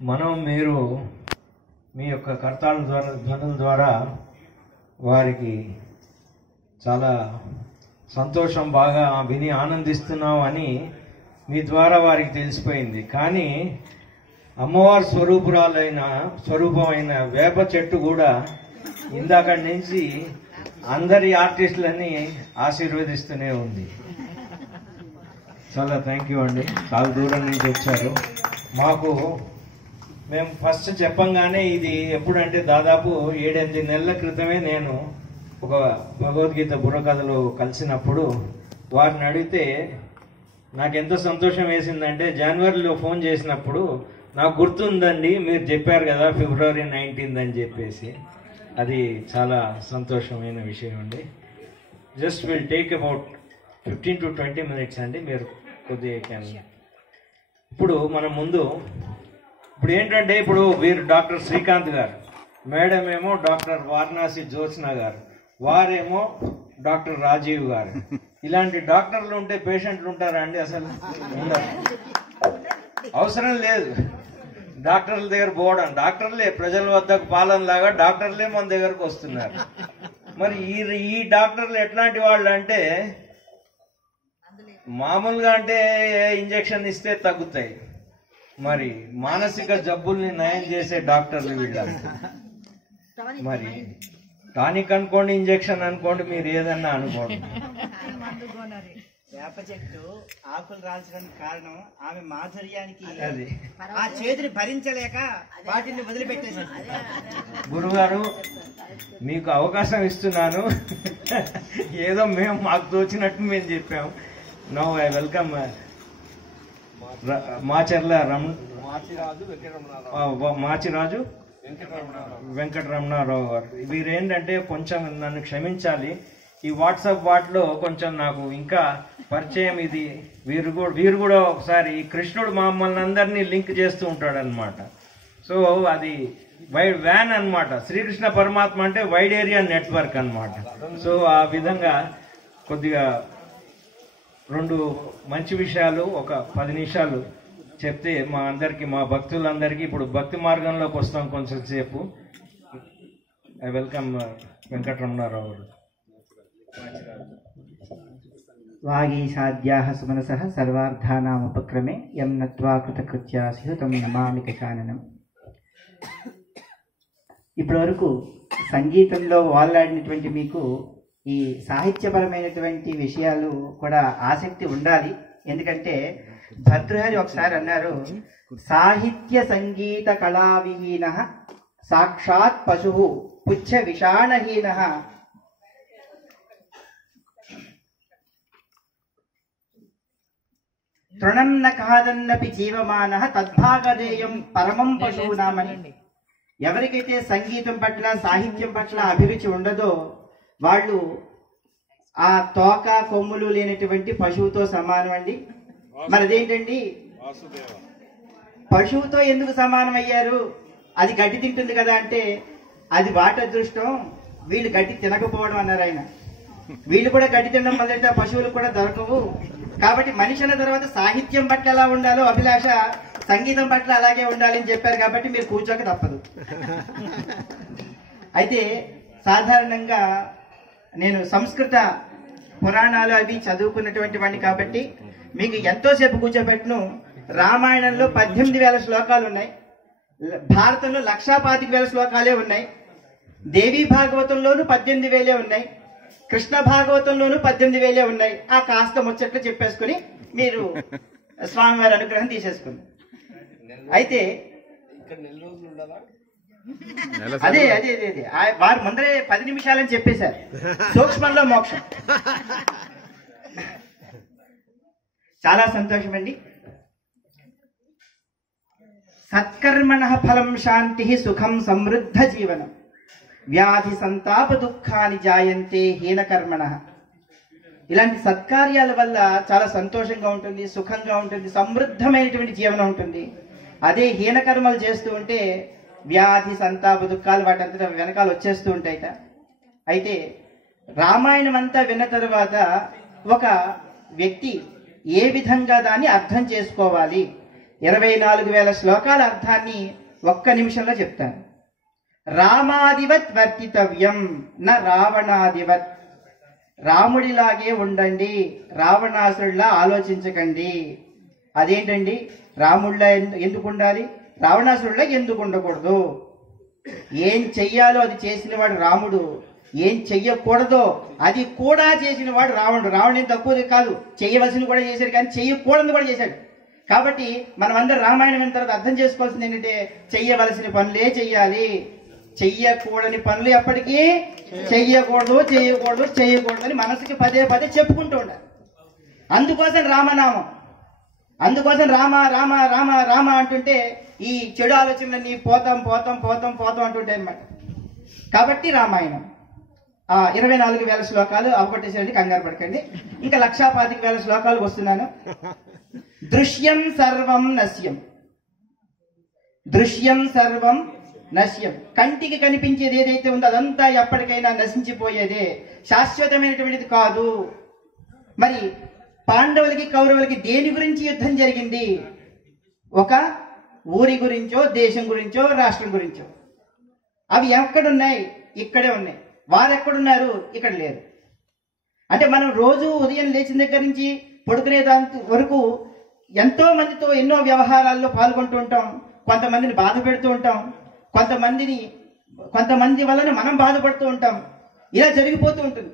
మీరు మీ యొక్క కర్తాళ ధ్వనుల ద్వారా వారికి చాలా సంతోషం, బాగా విని ఆనందిస్తున్నాం అని మీ ద్వారా వారికి తెలిసిపోయింది. కానీ అమ్మవారి స్వరూపమైన వేప చెట్టు కూడా ఇందాక నుంచి అందరి ఆర్టిస్టులని ఆశీర్వదిస్తూనే ఉంది. చాలా థ్యాంక్ యూ అండి. చాలా దూరం నుంచి వచ్చారు. మేము ఫస్ట్ చెప్పంగానే ఇది ఎప్పుడంటే దాదాపు 7-8 నెలల క్రితమే నేను ఒక భగవద్గీత బుర్రకథలు కలిసినప్పుడు వారిని అడిగితే నాకు ఎంత సంతోషం వేసిందంటే, జనవరిలో ఫోన్ చేసినప్పుడు నాకు గుర్తుందండి మీరు చెప్పారు కదా February 19 అని చెప్పేసి. అది చాలా సంతోషమైన విషయం అండి. Just will take about 15 to 20 minutes అండి. మీరు కొద్దిగా ఇప్పుడు మనం ఇప్పుడు ఏంటంటే, ఇప్పుడు వీరు డాక్టర్ శ్రీకాంత్ గారు, మేడం ఏమో డాక్టర్ వారణాసి జ్యోత్స్న గారు, వారేమో డాక్టర్ రాజీవ్ గారు. ఇలాంటి డాక్టర్లు ఉంటే పేషెంట్లు ఉంటారా అండి? అసలు ఉండరు. అవసరం లేదు డాక్టర్ల దగ్గర పోవడం. డాక్టర్లే ప్రజల వద్దకు పాలనలాగా డాక్టర్లే మన దగ్గరకు వస్తున్నారు. మరి ఈ డాక్టర్లు ఎట్లాంటి వాళ్ళు అంటే, మామూలుగా అంటే ఇంజెక్షన్ ఇస్తే తగ్గుతాయి, మరి మానసిక జబ్బుల్ని నయం చేసే డాక్టర్లు వీళ్ళంతా. మరి టానిక్ అనుకోండి, ఇంజెక్షన్ అనుకోండి, మీరు ఏదన్నా అనుకోండి. వేప చెట్టు ఆకులు రాల్చడానికి కారణం ఆమె మాధుర్యానికి ఆ చేతిని భరించలేక వాటిని వదిలిపెట్టేసింది. గురుగారు మీకు అవకాశం ఇస్తున్నాను. ఏదో మాకు తోచినట్టు మేము చెప్పాము. Now I welcome Machiraju Venkataramanarao గారు. వీరేంటంటే కొంచెం నన్ను క్షమించాలి, ఈ వాట్సాప్ వాటిలో కొంచెం నాకు ఇంకా పరిచయం. ఇది వీరు కూడా ఒకసారి కృష్ణుడు మమ్మల్ని అందరినీ లింక్ చేస్తూ ఉంటాడు అనమాట. సో అది వ్యాన్ అనమాట. శ్రీకృష్ణ పరమాత్మ అంటే వైడ్ ఏరియా నెట్వర్క్ అనమాట. సో ఆ విధంగా కొద్దిగా 2 మంచి విషయాలు ఒక 10 నిమిషాలు చెప్తే మా భక్తులందరికీ, ఇప్పుడు భక్తి మార్గంలోకి వస్తాం కొంచెం సేపు. ఐ వెల్కమ్ వెంకటరమణారావు గారు. వాగీసాద్యాః సుమనసః సర్వార్థానాముపక్రమే యం నత్వా కృతకృత్యా స్యుః తం నమామి గజాననం. ఇప్పటి వరకు సంగీతంలో వాళ్ళాడినటువంటి మీకు ఈ సాహిత్యపరమైనటువంటి విషయాలు కూడా ఆసక్తి ఉండాలి. ఎందుకంటే భర్తృహరి ఒకసారి అన్నారు, సాహిత్య సంగీత కళావిహీన సాక్షాత్ పశు పుచ్చ విషాణహీన తృణం న కాదన్నపి జీవమాన తద్భాగదేయం పరమం పశువునామని. ఎవరికైతే సంగీతం పట్ల సాహిత్యం పట్ల అభిరుచి ఉండదో వాళ్ళు ఆ తోక కొమ్ములు లేనటువంటి పశువుతో సమానం అండి. మరి అదేంటండి, పశువుతో ఎందుకు సమానం అయ్యారు? అది గడ్డి తింటుంది కదా అంటే, అది వాటి అదృష్టం, వీళ్ళు గడ్డి తినకపోవడం అన్నారు ఆయన. వీళ్ళు కూడా గడ్డి తినడం మొదలైతే పశువులు కూడా దొరకవు. కాబట్టి మనిషి అన్న తర్వాత సాహిత్యం పట్ల ఎలా ఉండాలో అభిలాష సంగీతం పట్ల అలాగే ఉండాలని చెప్పారు. కాబట్టి మీరు కూర్చోక తప్పదు. అయితే సాధారణంగా నేను సంస్కృత పురాణాలు అవి చదువుకున్నటువంటి వాడిని కాబట్టి మీకు ఎంతోసేపు కూర్చోబెట్టును. రామాయణంలో 18,000 శ్లోకాలు ఉన్నాయి, భారతంలో 1,25,000 శ్లోకాలే ఉన్నాయి, దేవీ భాగవతంలోనూ 18,000 ఉన్నాయి, కృష్ణ భాగవతంలోనూ 18,000 ఉన్నాయి. ఆ కాస్త ముచ్చట్లు చెప్పేసుకుని మీరు స్వామివారి అనుగ్రహం తీసేసుకుని అయితే అదే అదే అదే అదే వారు ముందరే 10 నిమిషాలని చెప్పేశారు. సూక్ష్మంలో మోక్షం. చాలా సంతోషం అండి. సత్కర్మణ ఫలం శాంతి సుఖం సమృద్ధ జీవనం వ్యాధి సంతాప దుఃఖాన్ని జాయంతే హీనకర్మణ. ఇలాంటి సత్కార్యాల వల్ల చాలా సంతోషంగా ఉంటుంది, సుఖంగా ఉంటుంది, సమృద్ధమైనటువంటి జీవనం ఉంటుంది. అదే హీనకర్మలు చేస్తూ ఉంటే వ్యాధి సంతాప దుఃఖాలు వాటంతటా వెనకాల వచ్చేస్తూ ఉంటాయిట. అయితే రామాయణం అంతా విన్న తర్వాత ఒక వ్యక్తి ఏ విధంగా దాన్ని అర్థం చేసుకోవాలి, 24,000 శ్లోకాల అర్థాన్ని ఒక్క నిమిషంలో చెప్తాను. రామాదివత్ వర్తితవ్యం న రావణాదివత్. రాముడిలాగే ఉండండి, రావణాసురుడిలా ఆలోచించకండి. అదేంటండి, రాముడిలా ఎందుకు ఉండాలి, రావణాసురుడిలా ఎందుకు ఉండకూడదు? ఏం చెయ్యాలో అది చేసినవాడు రాముడు, ఏం చెయ్యకూడదో అది కూడా చేసినవాడు రావణుడు. రావణుడు ఏం తక్కువ కాదు, చెయ్యవలసింది కూడా చేశాడు, కానీ చెయ్యకూడదు కూడా చేశాడు. కాబట్టి మనం అందరం రామాయణం అయిన తర్వాత అర్థం చేసుకోవాల్సింది ఏంటంటే, చెయ్యవలసిన పనులే చెయ్యాలి, చెయ్యకూడని పనులు ఎప్పటికీ చెయ్యకూడదు, చేయకూడదు, చేయకూడదు అని మనసుకి పదే పదే చెప్పుకుంటూ ఉండాలి. అందుకోసం రామనామం, అందుకోసం రామ రామ రామ రామ అంటుంటే ఈ చెడు ఆలోచనలన్నీ పోతాం పోతాం పోతాం పోతాం అంటుంటాయి అన్నమాట. కాబట్టి రామాయణం 24,000 శ్లోకాలు అవగొట్టేసేయండి, కంగారు పడకండి. ఇంకా 1,25,000 శ్లోకాలకు వస్తున్నాను. దృశ్యం సర్వం నశ్యం, దృశ్యం సర్వం నశ్యం. కంటికి కనిపించేది ఏదైతే ఉందో అదంతా ఎప్పటికైనా నశించిపోయేదే, శాశ్వతమైనటువంటిది కాదు. మరి పాండవులకి కౌరవులకి దేని గురించి యుద్ధం జరిగింది? ఒక ఊరి గురించో, దేశం గురించో, రాష్ట్రం గురించో. అవి ఎక్కడున్నాయి? ఇక్కడే ఉన్నాయి. వారు ఎక్కడున్నారు? ఇక్కడ లేరు. అంటే మనం రోజు ఉదయం లేచిన దగ్గర నుంచి పడుకునే దాని వరకు ఎంతో మందితో ఎన్నో వ్యవహారాల్లో పాల్గొంటూ ఉంటాం. కొంతమందిని బాధ పెడుతూ ఉంటాం, కొంతమంది వలన మనం బాధపడుతూ ఉంటాం. ఇలా జరిగిపోతూ ఉంటుంది.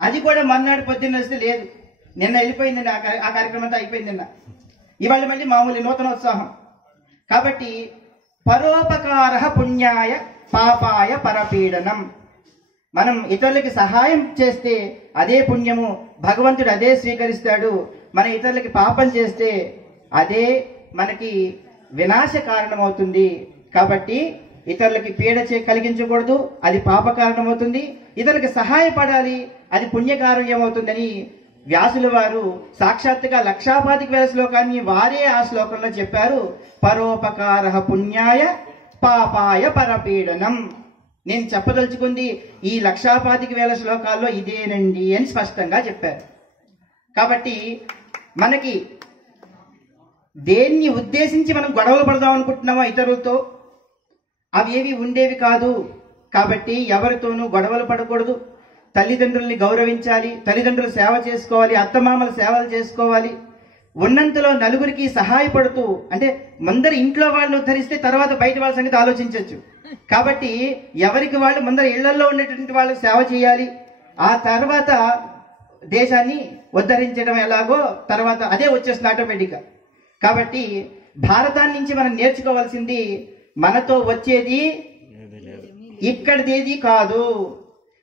అది కూడా మర్నాడు పొద్దున్న వస్తే లేదు, నిన్న వెళ్ళిపోయింది, ఆ కార్యక్రమం అంతా అయిపోయింది నిన్న, ఇవాళ మళ్ళీ మామూలు నూతన ఉత్సాహం. కాబట్టి పరోపకార పుణ్యాయ పాపాయ పరపీడనం. మనం ఇతరులకి సహాయం చేస్తే అదే పుణ్యము, భగవంతుడు అదే స్వీకరిస్తాడు. మన ఇతరులకి పాపం చేస్తే అదే మనకి వినాశ కారణమవుతుంది. కాబట్టి ఇతరులకి పీడ కలిగించకూడదు, అది పాప కారణమవుతుంది. ఇతరులకి సహాయపడాలి, అది పుణ్యకార్యం అవుతుందని వ్యాసుల వారు సాక్షాత్తుగా 1,25,000 శ్లోకాన్ని వారే ఆ శ్లోకంలో చెప్పారు. పరోపకార పుణ్యాయ పాపాయ పరపీడనం. నేను చెప్పదలుచుకుంది ఈ 1,25,000 శ్లోకాల్లో ఇదేనండి అని స్పష్టంగా చెప్పారు. కాబట్టి మనకి దేన్ని ఉద్దేశించి మనం గొడవలు పడదాం అనుకుంటున్నామో ఇతరులతో, అవి ఏవి ఉండేవి కాదు. కాబట్టి ఎవరితోనూ గొడవలు పడకూడదు. తల్లిదండ్రుల్ని గౌరవించాలి, తల్లిదండ్రులు సేవ చేసుకోవాలి, అత్తమామల సేవలు చేసుకోవాలి. ఉన్నంతలో నలుగురికి సహాయపడుతూ, అంటే ముందర ఇంట్లో వాళ్ళని ఉద్ధరిస్తే తర్వాత బయట వాళ్ళ సంగతి ఆలోచించవచ్చు. కాబట్టి ఎవరికి వాళ్ళు ముందర ఇళ్లలో ఉండేటువంటి వాళ్ళకి సేవ చేయాలి. ఆ తర్వాత దేశాన్ని ఉద్ధరించడం ఎలాగో తర్వాత అదే వచ్చేస్తుంది ఆటోమేటిక్గా. కాబట్టి భారతాన్ని నుంచి మనం నేర్చుకోవాల్సింది, మనతో వచ్చేది ఇక్కడిదేది కాదు,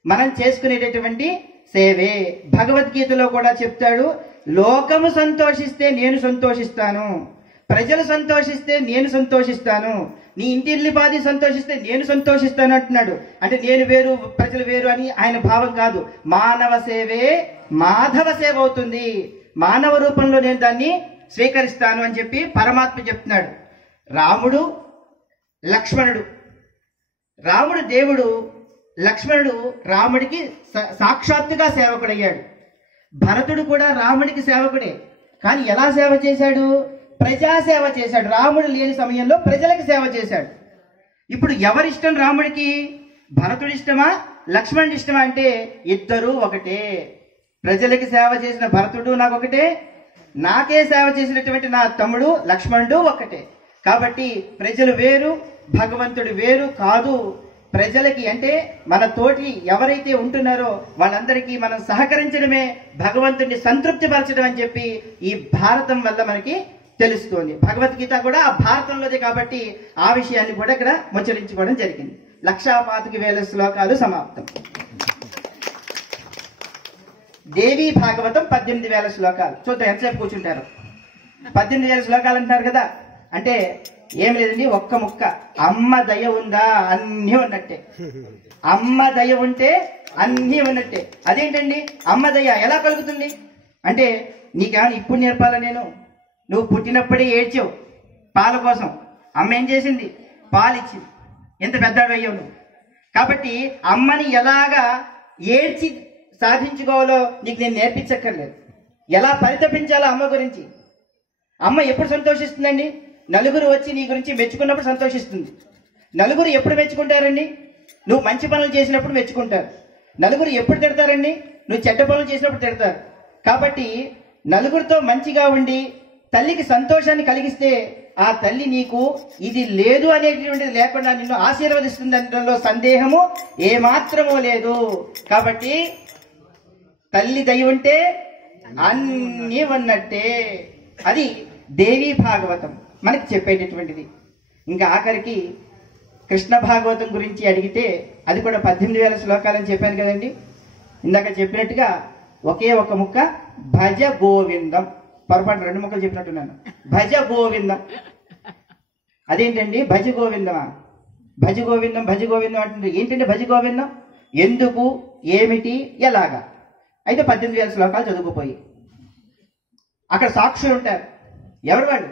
మనం చేసుకునేటటువంటి సేవే. భగవద్గీతలో కూడా చెప్తాడు, లోకము సంతోషిస్తే నేను సంతోషిస్తాను, ప్రజలు సంతోషిస్తే నేను సంతోషిస్తాను, నీ ఇంటిల్లిపాది సంతోషిస్తే నేను సంతోషిస్తాను అంటున్నాడు. అంటే నేను వేరు ప్రజలు వేరు అని ఆయన భావం కాదు. మానవ సేవే మాధవ సేవ అవుతుంది, మానవ రూపంలో నేను దాన్ని స్వీకరిస్తాను అని చెప్పి పరమాత్మ చెప్తున్నాడు. రాముడు లక్ష్మణుడు, రాముడు దేవుడు, లక్ష్మణుడు రాముడికి సాక్షాత్తుగా సేవకుడయ్యాడు. భరతుడు కూడా రాముడికి సేవకుడే, కానీ ఎలా సేవ చేశాడు? ప్రజాసేవ చేశాడు. రాముడు లేని సమయంలో ప్రజలకు సేవ చేశాడు. ఇప్పుడు ఎవరిష్టం రాముడికి? భరతుడి ఇష్టమా, లక్ష్మణుడి ఇష్టమా అంటే ఇద్దరూ ఒకటే. ప్రజలకి సేవ చేసిన భరతుడు నాకు ఒకటే, నాకే సేవ చేసినటువంటి నా తమ్ముడు లక్ష్మణుడు ఒక్కటే. కాబట్టి ప్రజలు వేరు, భగవంతుడు వేరు కాదు. ప్రజలకి అంటే మన తోటి ఎవరైతే ఉంటున్నారో వాళ్ళందరికీ మనం సహకరించడమే భగవంతుడిని సంతృప్తి పరచడం అని చెప్పి ఈ భారతం వల్ల మనకి తెలుస్తుంది. భగవద్గీత కూడా ఆ భారతంలోదే కాబట్టి ఆ విషయాన్ని కూడా ఇక్కడ ముచ్చరించుకోవడం జరిగింది. 1,25,000 శ్లోకాలు సమాప్తం. దేవీ భాగవతం 18,000 శ్లోకాలు. చూద్దాం ఎంతసేపు కూర్చుంటారు. 18,000 శ్లోకాలు అంటారు కదా, అంటే ఏం లేదండి, ఒక్క ముక్క. అమ్మ దయ ఉందా అన్నీ ఉన్నట్టే, అమ్మ దయ ఉంటే అన్నీ ఉన్నట్టే. అదేంటండి అమ్మ దయ ఎలా కలుగుతుంది అంటే, నీకేమైనా ఇప్పుడు నేర్పాలా నేను? నువ్వు పుట్టినప్పుడే ఏడ్చావు పాల కోసం, అమ్మ ఏం చేసింది? పాలిచ్చింది. ఎంత పెద్దవాడు అయ్యావు నువ్వు. కాబట్టి అమ్మని ఎలాగా ఏడ్చి సాధించుకోవాలో నీకు నేను నేర్పించక్కర్లేదు. ఎలా పరితపించాలో అమ్మ గురించి. అమ్మ ఎప్పుడు సంతోషిస్తుందండి? నలుగురు వచ్చి నీ గురించి మెచ్చుకున్నప్పుడు సంతోషిస్తుంది. నలుగురు ఎప్పుడు మెచ్చుకుంటారండి? నువ్వు మంచి పనులు చేసినప్పుడు మెచ్చుకుంటారు. నలుగురు ఎప్పుడు తిడతారండి? నువ్వు చెడ్డ పనులు చేసినప్పుడు తిడతారు. కాబట్టి నలుగురితో మంచిగా ఉండి తల్లికి సంతోషాన్ని కలిగిస్తే ఆ తల్లి నీకు ఇది లేదు అనేటువంటిది లేకుండా నిన్ను ఆశీర్వదిస్తుంది అనడంలో సందేహము ఏమాత్రమూ లేదు. కాబట్టి తల్లి దయ ఉంటే అన్నీ ఉన్నట్టే. అది దేవీ భాగవతం మనకి చెప్పేటటువంటిది. ఇంకా ఆఖరికి కృష్ణ భాగవతం గురించి అడిగితే అది కూడా 18,000 శ్లోకాలని చెప్పాను కదండి. ఇందాక చెప్పినట్టుగా ఒకే ఒక ముక్క భజ గోవిందం. పొరపాటు 2 ముక్కలు చెప్పినట్టున్నాను. భజ గోవిందం. అదేంటండి భజ గోవిందమా? భజ గోవిందం భజ గోవిందం అంటుంటే ఏంటంటే భజ గోవిందం ఎందుకు, ఏమిటి, ఎలాగా? అయితే 18,000 శ్లోకాలు చదువుకుపోయి అక్కడ సాక్షులు ఉంటారు. ఎవరు వాళ్ళు?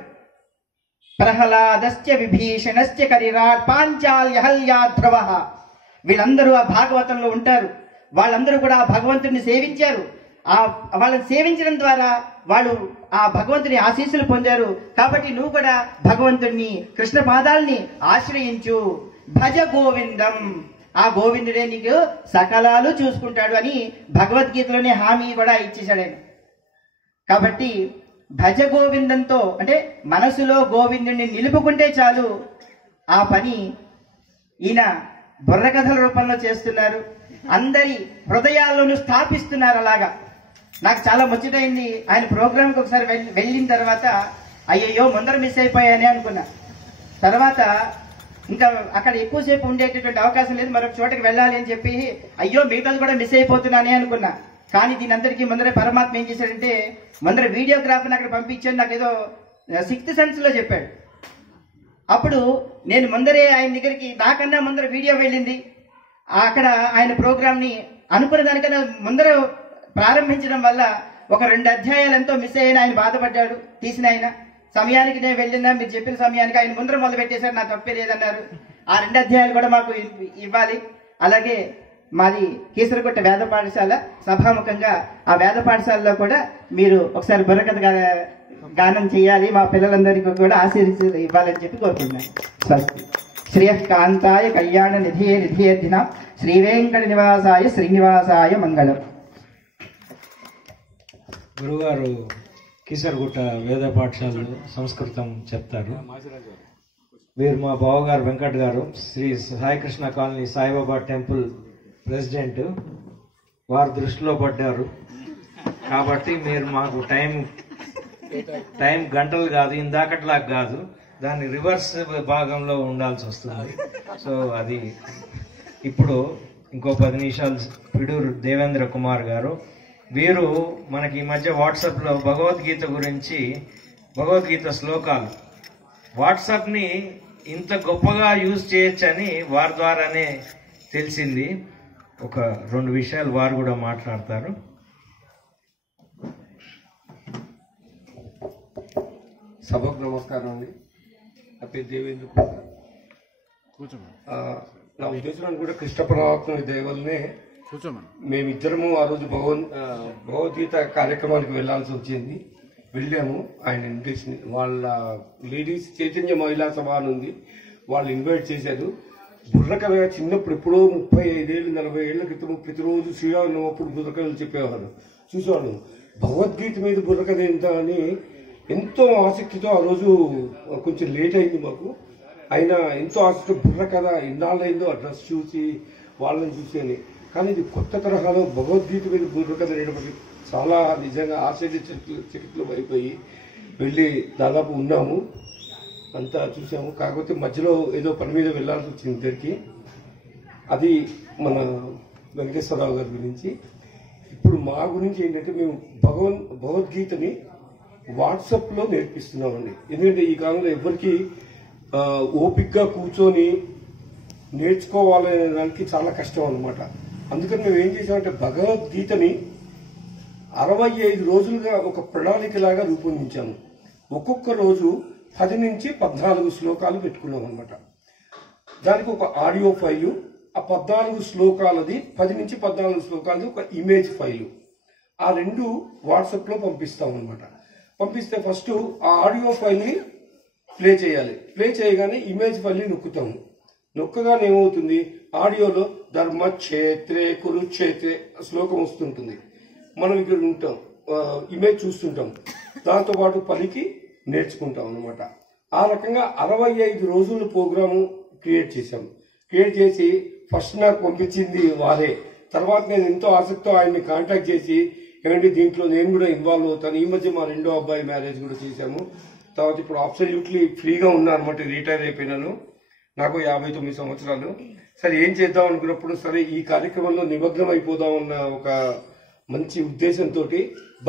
ప్రహ్లాదశ్చ విభీషణశ్చ కరిరాట్ పాంచాల్య హల్యాధ్రవ. వీళ్ళందరూ ఆ భాగవతంలో ఉంటారు. వాళ్ళందరూ కూడా ఆ భగవంతుడిని సేవించారు. వాళ్ళని సేవించడం ద్వారా వాళ్ళు ఆ భగవంతుని ఆశీస్సులు పొందారు. కాబట్టి నువ్వు కూడా భగవంతుడిని, కృష్ణ పాదాలని ఆశ్రయించు. భజ గోవిందం. ఆ గోవిందుడే నీకు సకలాలు చూసుకుంటాడు అని భగవద్గీతలోనే హామీ కూడా ఇచ్చేశాడు ఆయన. కాబట్టి భజ గోవిందంతో అంటే మనసులో గోవిందుడిని నిలుపుకుంటే చాలు. ఆ పని ఈయన బుర్రకథల రూపంలో చేస్తున్నారు. అందరి హృదయాల్లోనూ స్థాపిస్తున్నారు. అలాగా నాకు చాలా ముచ్చటైంది. ఆయన ప్రోగ్రామ్కి ఒకసారి వెళ్ళిన తర్వాత అయ్యయ్యో ముందర మిస్ అయిపోయానే అనుకున్నా. తర్వాత ఇంకా అక్కడ ఎక్కువసేపు ఉండేటటువంటి అవకాశం లేదు, మరొక చోటకి వెళ్ళాలి అని చెప్పి అయ్యో మిగతాది కూడా మిస్ అయిపోతున్నానే అనుకున్నా. కానీ దీని అందరికీ ముందరే పరమాత్మ ఏం చేశాడంటే ముందర వీడియోగ్రాఫర్ని అక్కడ పంపించాను. నాకు ఏదో 6th సెన్స్ లో చెప్పాడు. అప్పుడు నేను ముందరే ఆయన దగ్గరికి నాకన్నా ముందర వీడియో వెళ్ళింది. అక్కడ ఆయన ప్రోగ్రామ్ ని అనుకున్న దానికన్నా ముందర ప్రారంభించడం వల్ల ఒక 2 అధ్యాయాలు ఎంతో మిస్ అయ్యాను. ఆయన బాధపడ్డాడు. తీసిన ఆయన సమయానికి నేను వెళ్ళినా మీరు చెప్పిన సమయానికి ఆయన ముందర మొదలు పెట్టేశారు. నాకు తప్పే లేదన్నారు. ఆ 2 అధ్యాయాలు కూడా మాకు ఇవ్వాలి. అలాగే మాది కీసరగుట్ట వేద పాఠశాల. సభాముఖంగా ఆ వేద పాఠశాలలో కూడా మీరు ఒకసారి బుర్రకథ గానం చేయాలి, మా పిల్లలందరికీ కూడా ఆశీర్వాదాలు ఇవ్వాలని చెప్పి కోరుకుంటున్నాను. స్వస్తి. శ్రేయకాంతాయ కళ్యాణ నిధియే నిధియర్థిన శ్రీ వెంకట నివాసాయ శ్రీనివాసాయ మంగళం. గురుగారు కీసరగుట్ట వేద పాఠశాలలో సంస్కృతం చెప్తారు. వీరు మా బావగారు వెంకట్ గారు, Shri Saikrishna colony Saibaba temple president. వారు దృష్టిలో పడ్డారు. కాబట్టి మీరు మాకు టైం గంటలు కాదు, ఇందాకట్లా కాదు, దాని రివర్స్ భాగంలో ఉండాల్సి వస్తుంది. సో అది ఇప్పుడు ఇంకో 10 నిమిషాలు పిడూరు దేవేంద్ర కుమార్ గారు. వీరు మనకి ఈ మధ్య వాట్సాప్లో భగవద్గీత గురించి, భగవద్గీత శ్లోకాలు వాట్సాప్ని ఇంత గొప్పగా యూజ్ చేయొచ్చని వారి ద్వారానే తెలిసింది. ఒక 2 విషయాలు వారు కూడా మాట్లాడతారు. సభకు నమస్కారం అండి. నా పేరు దేవేంద్ర కుమార్. నా ఉద్దేశం కూడా కృష్ణ పరమాత్మ దయవల్లనే మేమిద్దరము ఆ రోజు భగవద్గీత కార్యక్రమానికి వెళ్లాల్సి వచ్చింది. వెళ్ళాము. ఆయన ఇన్విటేషన్, వాళ్ళ లేడీస్ చైతన్య మహిళా సభ అని ఉంది, వాళ్ళు ఇన్వైట్ చేశారు. బుర్రకథగా చిన్నప్పుడు ఎప్పుడో 35 ఏళ్ళు 40 ఏళ్ల క్రితం ప్రతిరోజు శ్రీరామనవమి అప్పుడు బుర్రకథలు చెప్పేవారు, చూసేవాడు. భగవద్గీత మీద బుర్రకథ ఎంత అని ఎంతో ఆసక్తితో ఆ రోజు కొంచెం లేట్ అయింది మాకు. అయినా ఎంతో ఆసక్తి బుర్రకథ ఇన్నాళ్ళైందో ఆ డ్రెస్ చూసి వాళ్ళని చూసి అని. కానీ ఇది కొత్త తరహాలో భగవద్గీత మీద బుర్రకథ అనేటప్పటికీ చాలా నిజంగా ఆశ్చర్యచకితులం అయిపోయి వెళ్ళి దాదాపు ఉన్నాము, అంతా చూసాము. కాకపోతే మధ్యలో ఏదో పని మీద వెళ్లాల్సి వచ్చింది ఇద్దరికి. అది మన వెంకటేశ్వరరావు గారి గురించి. ఇప్పుడు మా గురించి ఏంటంటే మేము భగవద్గీతని వాట్సాప్లో నేర్పిస్తున్నామండి. ఎందుకంటే ఈ కాలంలో ఎవరికి ఓపిక్గా కూర్చొని నేర్చుకోవాలనే దానికి చాలా కష్టం అన్నమాట. అందుకని మేము ఏం చేసామంటే భగవద్గీతని 65 రోజులుగా ఒక ప్రణాళికలాగా రూపొందించాము. ఒక్కొక్క రోజు 10 నుంచి 14 శ్లోకాలు పెట్టుకున్నాం అనమాట. దానికి ఒక ఆడియో ఫైలు, ఆ 14 శ్లోకాలది 10 నుంచి 14 శ్లోకాలది ఒక ఇమేజ్ ఫైలు, ఆ 2 వాట్సాప్లో పంపిస్తాం అనమాట. పంపిస్తే ఫస్ట్ ఆ ఆడియో ఫైల్ని ప్లే చేయాలి. ప్లే చేయగానే ఇమేజ్ మళ్ళీ నొక్కుతాము. నొక్కగానే ఏమవుతుంది, ఆడియోలో ధర్మక్షేత్రే కురుక్షేత్రే శ్లోకం వస్తుంటుంది. మనం ఇక్కడ ఉంటాం, ఇమేజ్ చూస్తుంటాం, దాంతో పాటు పలికి నేర్చుకుంటాం అనమాట. ఆ రకంగా 65 రోజుల ప్రోగ్రాము క్రియేట్ చేశాం. క్రియేట్ చేసి ఫస్ట్ నాకు పంపించింది వారే. తర్వాత నేను ఎంతో ఆసక్తితో ఆయన్ని కాంటాక్ట్ చేసి, ఏమంటే దీంట్లో నేను కూడా ఇన్వాల్వ్ అవుతాను. ఈ మధ్య మా రెండో అబ్బాయి మ్యారేజ్ కూడా చేశాము. తర్వాత ఇప్పుడు అబ్సల్యూట్లీ ఫ్రీగా ఉన్నా అనమాట, రిటైర్ అయిపోయినాను. నాకు 59 సంవత్సరాలు. సరే ఏం చేద్దాం అనుకున్నప్పుడు, సరే ఈ కార్యక్రమంలో నిమగ్నం అయిపోదాం అన్న ఒక మంచి ఉద్దేశంతో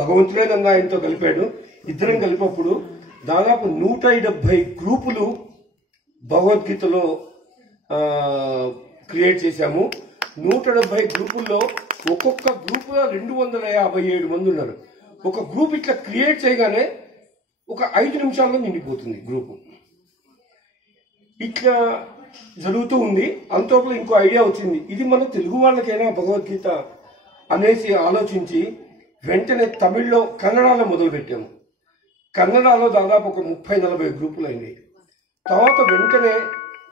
భగవంతుడే నన్ను ఆయనతో కలిపాడు. ఇద్దరం కలిపప్పుడు దాదాపు 170 గ్రూపులు భగవద్గీతలో క్రియేట్ చేశాము. 170 గ్రూపుల్లో ఒక్కొక్క గ్రూప్ 257 మంది ఉన్నారు. ఒక గ్రూప్ ఇట్లా క్రియేట్ చేయగానే ఒక 5 నిమిషాల్లో నిండిపోతుంది గ్రూపు. ఇట్లా జరుగుతూ ఉంది. అంతలోపల ఇంకో ఐడియా వచ్చింది, ఇది మన తెలుగు వాళ్ళకైనా భగవద్గీత అనేసి ఆలోచించి వెంటనే తమిళ్లో, కన్నడలో మొదలు పెట్టాము. కన్నడలో దాదాపు ఒక 30-40 గ్రూపులు అయినాయి. తర్వాత వెంటనే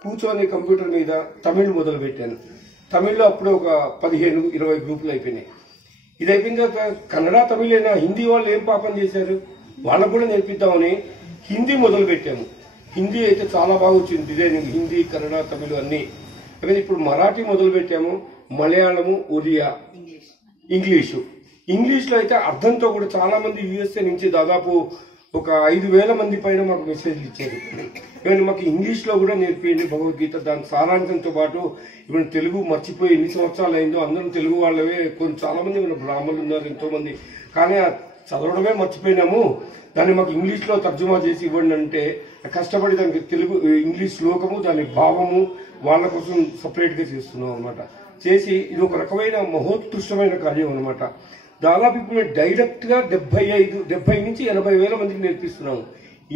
కూర్చొని కంప్యూటర్ మీద తమిళ్ మొదలు పెట్టాను. తమిళ్లో అప్పుడు ఒక 15-20 గ్రూపులు అయిపోయినాయి. ఇది అయిపోయింది. కన్నడ తమిళైనా హిందీ వాళ్ళు ఏం పాపం చేశారు, వాళ్ళకు కూడా నేర్పిద్దామని హిందీ మొదలు పెట్టాము. హిందీ అయితే చాలా బాగా వచ్చింది డిజైనింగ్, హిందీ, కన్నడ, తమిళ అన్ని. అయితే ఇప్పుడు మరాఠీ మొదలు పెట్టాము, మలయాళము, ఒరియా, ఇంగ్లీష్లో అయితే అర్థంతో కూడా చాలా మంది యూఎస్ఏ నుంచి దాదాపు ఒక 5,000 మంది పైన మాకు మెసేజ్లు ఇచ్చారు. కానీ మాకు ఇంగ్లీష్లో కూడా నేర్పియండి భగవద్గీత, దాని సారాంశంతో పాటు. ఇప్పుడు తెలుగు మర్చిపోయి ఎన్ని సంవత్సరాలు అయిందో, అందరం తెలుగు వాళ్ళవే. చాలా మంది మన బ్రాహ్మణులు ఉన్నారు ఎంతో మంది, కానీ చదవడమే మర్చిపోయినాము. దాన్ని మాకు ఇంగ్లీష్లో తర్జుమా చేసి ఇవ్వండి అంటే కష్టపడి దానికి తెలుగు ఇంగ్లీష్ శ్లోకము, దాని భావము వాళ్ళ కోసం సపరేట్గా చేస్తున్నాం అనమాట. చేసి ఇది ఒక రకమైన మహోత్కృష్టమైన కార్యం అనమాట. దాదాపు ఇప్పుడు మేము డైరెక్ట్గా 70 నుంచి 80 వేల మందికి నేర్పిస్తున్నాము.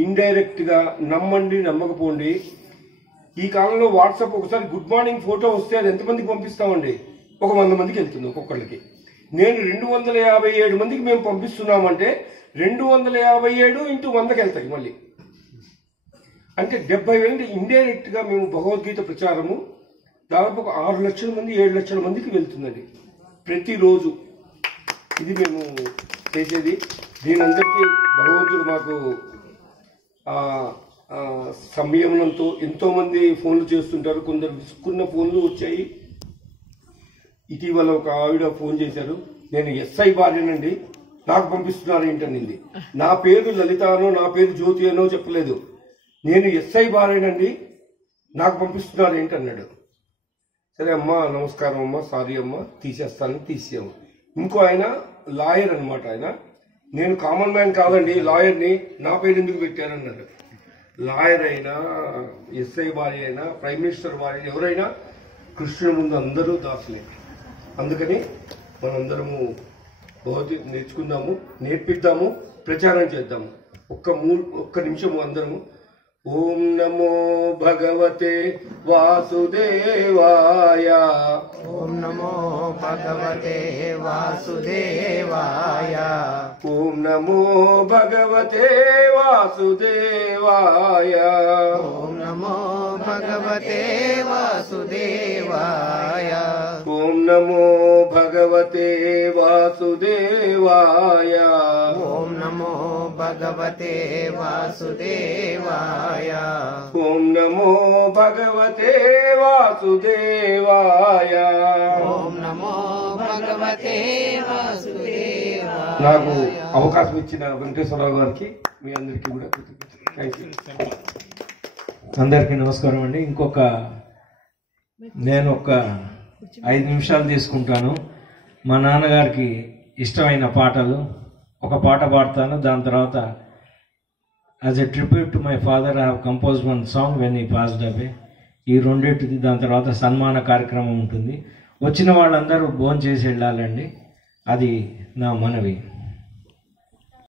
ఇండైరెక్ట్ గా నమ్మండి నమ్మకపోండి. ఈ కాలంలో వాట్సాప్ ఒకసారి గుడ్ మార్నింగ్ ఫోటో వస్తే అది ఎంతమందికి పంపిస్తామండి? ఒక 100 మందికి వెళ్తుంది ఒక్కొక్కరికి. నేను 257 మందికి మేము పంపిస్తున్నామంటే 257 ఇంటూ 100కి వెళ్తాయి మళ్ళీ. అంటే 70,000 ఇండైరెక్ట్ గా మేము భగవద్గీత ప్రచారము దాదాపు ఒక 6 లక్షల మంది 7 లక్షల మందికి వెళ్తుందండి ప్రతిరోజు. ఇది మేము చేసేది. దీని అందరికీ భగవంతుడు మాకు సంయమనంతో, ఎంతో మంది ఫోన్లు చేస్తుంటారు, కొందరు విసుక్కున్న ఫోన్లు వచ్చాయి. ఇటీవల ఒక ఆవిడ ఫోన్ చేశారు, నేను ఎస్ఐ భార్యనండి, నాకు పంపిస్తున్నారు ఏంటనింది. నా పేరు లలిత అనో నా పేరు జ్యోతి అనో చెప్పలేదు, నేను ఎస్ఐ భార్యనండి నాకు పంపిస్తున్నారు ఏంటన్నాడు. సరే అమ్మా నమస్కారం అమ్మా, సారీ అమ్మా, తీసేస్తాను, తీసేయము. ఇంకో ఆయన లాయర్ అనమాట. ఆయన నేను కామన్ మ్యాన్ కాదండి, లాయర్ని, నా పేరు ఎందుకు పెట్టారన్నాడు. లాయర్ అయినా, ఎస్ఐ భార్య అయినా, ప్రైమ్ మినిస్టర్ భార్య, ఎవరైనా కృష్ణుడి ముందు అందరూ దాసులే. అందుకని మనందరము భగవద్గీత నేర్చుకుందాము, నేర్పిద్దాము, ప్రచారం చేద్దాము. ఒక్క నిమిషము అందరము ఓం నమో భగవతే వాసుదేవాయ. ఓం నమో భగవతే వాసుదేవాయ. ఓం నమో భగవతే వాసుదేవాయ. ఓం నమో భగవతే వాసుదేవాయ. ఓం నమో భగవతే వాసుదేవాయ. ఓం నమో భగవతే వాసుదేవాయ. ఓం నమో భగవతే వాసుదేవాయ. ఓం నమో భగవతే వాసుదేవాయ. నాకు అవకాశం ఇచ్చిన వెంకటేశ్వరరావు గారికి, మీ అందరికీ కూడా థ్యాంక్ యూ. అందరికీ నమస్కారం అండి. నేను ఒక 5 నిమిషాలు తీసుకుంటాను. మా నాన్నగారికి ఇష్టమైన పాటలు ఒక పాట పాడతాను. దాని తర్వాత as a tribute to my father I have compose one song when he passed away. ఈ రెండింటిది. దాని తర్వాత సన్మాన కార్యక్రమం ఉంటుంది. వచ్చిన వాళ్ళందరూ భోంచేసి వెళ్ళాలండి, అది నా మనవి.